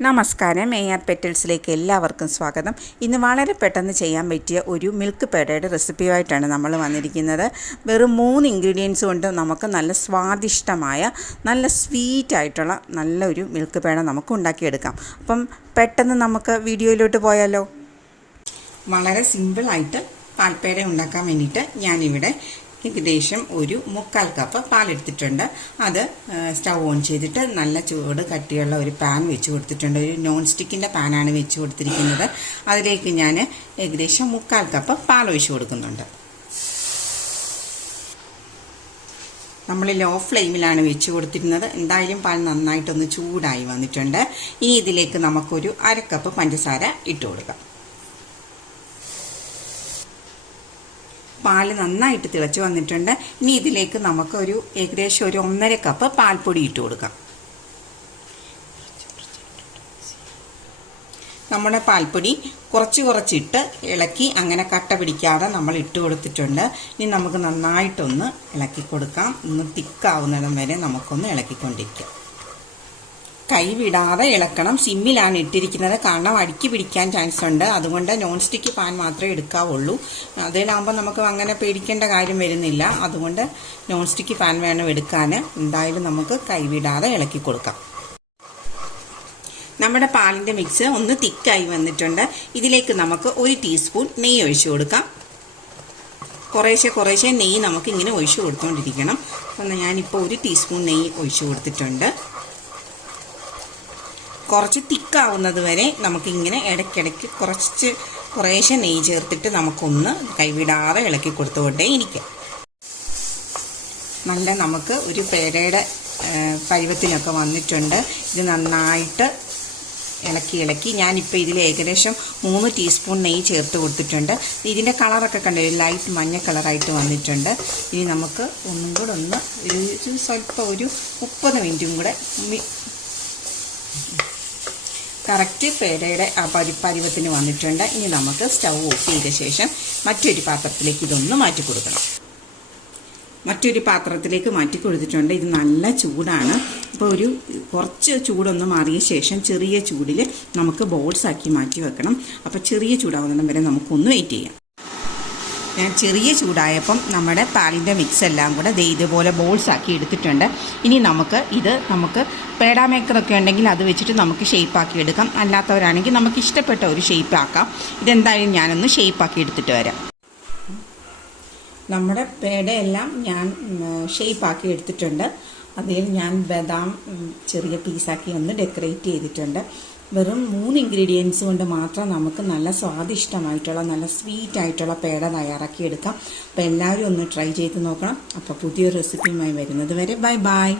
നമസ്കാരം A R പെറ്റൽസിലേക്ക് എല്ലാവർക്കും സ്വാഗതം. ഇന്ന് വളരെ പെട്ടെന്ന് ചെയ്യാൻ പറ്റിയ ഒരു മിൽക്ക് പേടയുടെ റെസിപ്പിയായിട്ടാണ് നമ്മൾ വന്നിരിക്കുന്നത്. വെറും മൂന്ന് ഇൻഗ്രീഡിയൻസ് കൊണ്ട് നമുക്ക് നല്ല സ്വാദിഷ്ടമായ നല്ല സ്വീറ്റ് ആയിട്ടുള്ള നല്ലൊരു മിൽക്ക് പേട നമുക്ക് ഉണ്ടാക്കിയെടുക്കാം. അപ്പം പെട്ടെന്ന് നമുക്ക് വീഡിയോയിലോട്ട് പോയാലോ? വളരെ സിമ്പിളായിട്ട് പാൽപ്പേട ഉണ്ടാക്കാൻ വേണ്ടിയിട്ട് ഞാനിവിടെ ഏകദേശം ഒരു മുക്കാൽ കപ്പ് പാലെടുത്തിട്ടുണ്ട്. അത് സ്റ്റൗ ഓൺ ചെയ്തിട്ട് നല്ല ചൂട് കട്ടിയുള്ള ഒരു പാൻ വെച്ച് കൊടുത്തിട്ടുണ്ട്. ഒരു നോൺ സ്റ്റിക്കിന്റെ പാനാണ് വെച്ച് കൊടുത്തിരിക്കുന്നത്. അതിലേക്ക് ഞാൻ ഏകദേശം മുക്കാൽ കപ്പ് പാൽ ഒഴിച്ച് കൊടുക്കുന്നുണ്ട്. നമ്മൾ ലോ ഫ്ലെയിമിലാണ് വെച്ച് കൊടുത്തിരുന്നത്. എന്തായാലും പാൽ നന്നായിട്ടൊന്ന് ചൂടായി വന്നിട്ടുണ്ട്. ഇനി ഇതിലേക്ക് നമുക്കൊരു അരക്കപ്പ് പഞ്ചസാര ഇട്ട് കൊടുക്കാം. പാൽ നന്നായിട്ട് തിളച്ച് വന്നിട്ടുണ്ട്. ഇനി ഇതിലേക്ക് നമുക്ക് ഒരു ഏകദേശം ഒരു ഒന്നര കപ്പ് പാൽപ്പൊടി ഇട്ട് കൊടുക്കാം. നമ്മുടെ പാൽപ്പൊടി കുറച്ച് കുറച്ചിട്ട് ഇളക്കി അങ്ങനെ കട്ട പിടിക്കാതെ നമ്മൾ ഇട്ട് കൊടുത്തിട്ടുണ്ട്. ഇനി നമുക്ക് നന്നായിട്ടൊന്ന് ഇളക്കി കൊടുക്കാം. ഒന്ന് തിക്കാവുന്നിടം വരെ നമുക്കൊന്ന് ഇളക്കിക്കൊണ്ടിരിക്കാം. കൈ വിടാതെ ഇളക്കണം. സിമ്മിലാണ് ഇട്ടിരിക്കുന്നത്. കാരണം അടുക്കി പിടിക്കാൻ ചാൻസ് ഉണ്ട്. അതുകൊണ്ട് നോൺ സ്റ്റിക്ക് പാൻ മാത്രമേ എടുക്കാവുള്ളൂ. അതിലാകുമ്പോൾ നമുക്ക് അങ്ങനെ പേടിക്കേണ്ട കാര്യം വരുന്നില്ല. അതുകൊണ്ട് നോൺ സ്റ്റിക്ക് പാൻ വേണം എടുക്കാൻ എന്തായാലും നമുക്ക് കൈവിടാതെ ഇളക്കി കൊടുക്കാം. നമ്മുടെ പാലിന്റെ മിക്സ് ഒന്ന് തിക്കായി വന്നിട്ടുണ്ട്. ഇതിലേക്ക് നമുക്ക് ഒരു ടീസ്പൂൺ നെയ്യ് ഒഴിച്ചു കൊടുക്കാം. കുറേശ്ശെ കുറേശ്ശെ നെയ്യ് നമുക്ക് ഇങ്ങനെ ഒഴിച്ചു കൊടുത്തുകൊണ്ടിരിക്കണം അപ്പം ഞാനിപ്പോൾ ഒരു ടീസ്പൂൺ നെയ്യ് ഒഴിച്ചു കൊടുത്തിട്ടുണ്ട്. കുറച്ച് തിക്കാവുന്നത് വരെ നമുക്കിങ്ങനെ ഇടയ്ക്കിടയ്ക്ക് കുറച്ച് കുറേശ്ശെ നെയ്യ് ചേർത്തിട്ട് നമുക്കൊന്ന് കൈവിടാതെ ഇളക്കി കൊടുത്തുകൊണ്ടേ ഇരിക്കാം. നല്ല നമുക്ക് ഒരു പേരയുടെ പരുവത്തിനൊക്കെ വന്നിട്ടുണ്ട്. ഇത് നന്നായിട്ട് ഇളക്കി ഇളക്കി ഞാനിപ്പോൾ ഇതിൽ ഏകദേശം മൂന്ന് ടീസ്പൂൺ നെയ്യ് ചേർത്ത് കൊടുത്തിട്ടുണ്ട്. ഇതിന്റെ കളറൊക്കെ കണ്ടു? ലൈറ്റ് മഞ്ഞ കളറായിട്ട് വന്നിട്ടുണ്ട്. ഇനി നമുക്ക് ഒന്നും കൂടെ ഒന്ന് ഒരു സ്വല്പം ഒരു മുപ്പത് മിനിറ്റും കൂടെ കറക്റ്റ് പേടയുടെ ആ പരി വന്നിട്ടുണ്ട്. ഇനി നമുക്ക് സ്റ്റൗ ഓഫ് ചെയ്ത ശേഷം മറ്റൊരു പാത്രത്തിലേക്ക് ഇതൊന്ന് മാറ്റി കൊടുക്കണം. മറ്റൊരു പാത്രത്തിലേക്ക് മാറ്റി കൊടുത്തിട്ടുണ്ട്. ഇത് നല്ല ചൂടാണ്. അപ്പോൾ ഒരു കുറച്ച് ചൂടൊന്ന് മാറിയ ശേഷം ചെറിയ ചൂടിൽ നമുക്ക് ബോൾസ് ആക്കി മാറ്റി വെക്കണം. അപ്പോൾ ചെറിയ ചൂടാവുന്നിടം വരെ നമുക്കൊന്ന് വെയിറ്റ് ചെയ്യാം. ചെറിയ ചൂടായപ്പം നമ്മുടെ പാലിന്റെ മിക്സ് എല്ലാം കൂടെ ദേ ഇതുപോലെ ബോൾസ് ആക്കി എടുത്തിട്ടുണ്ട്. ഇനി നമുക്ക് ഇത് നമുക്ക് പേടാ മേക്കറൊക്കെ ഉണ്ടെങ്കിൽ അത് വെച്ചിട്ട് നമുക്ക് ഷേപ്പ് ആക്കി എടുക്കാം. അല്ലാത്തവരാണെങ്കിൽ നമുക്ക് ഇഷ്ടപ്പെട്ട ഒരു ഷേപ്പ് ആക്കാം ഇതെന്തായാലും ഞാനൊന്ന് ഷേപ്പ് ആക്കി എടുത്തിട്ട് വരാം. നമ്മുടെ പേടയെല്ലാം ഞാൻ ഷേപ്പ് ആക്കി എടുത്തിട്ടുണ്ട്. അതിൽ ഞാൻ ബദാം ചെറിയ പീസാക്കി ഒന്ന് ഡെക്കറേറ്റ് ചെയ്തിട്ടുണ്ട്. വെറും മൂന്ന് ഇൻഗ്രീഡിയൻസ് കൊണ്ട് മാത്രം നമുക്ക് നല്ല സ്വാദിഷ്ടമായിട്ടുള്ള നല്ല സ്വീറ്റ് ആയിട്ടുള്ള പേട തയ്യാറാക്കിയെടുക്കാം. അപ്പോൾ എല്ലാവരും ഒന്ന് ട്രൈ ചെയ്ത് നോക്കണം. അപ്പോൾ പുതിയൊരു റെസിപ്പിയുമായി വരുന്നത് വരെ ബൈ ബൈ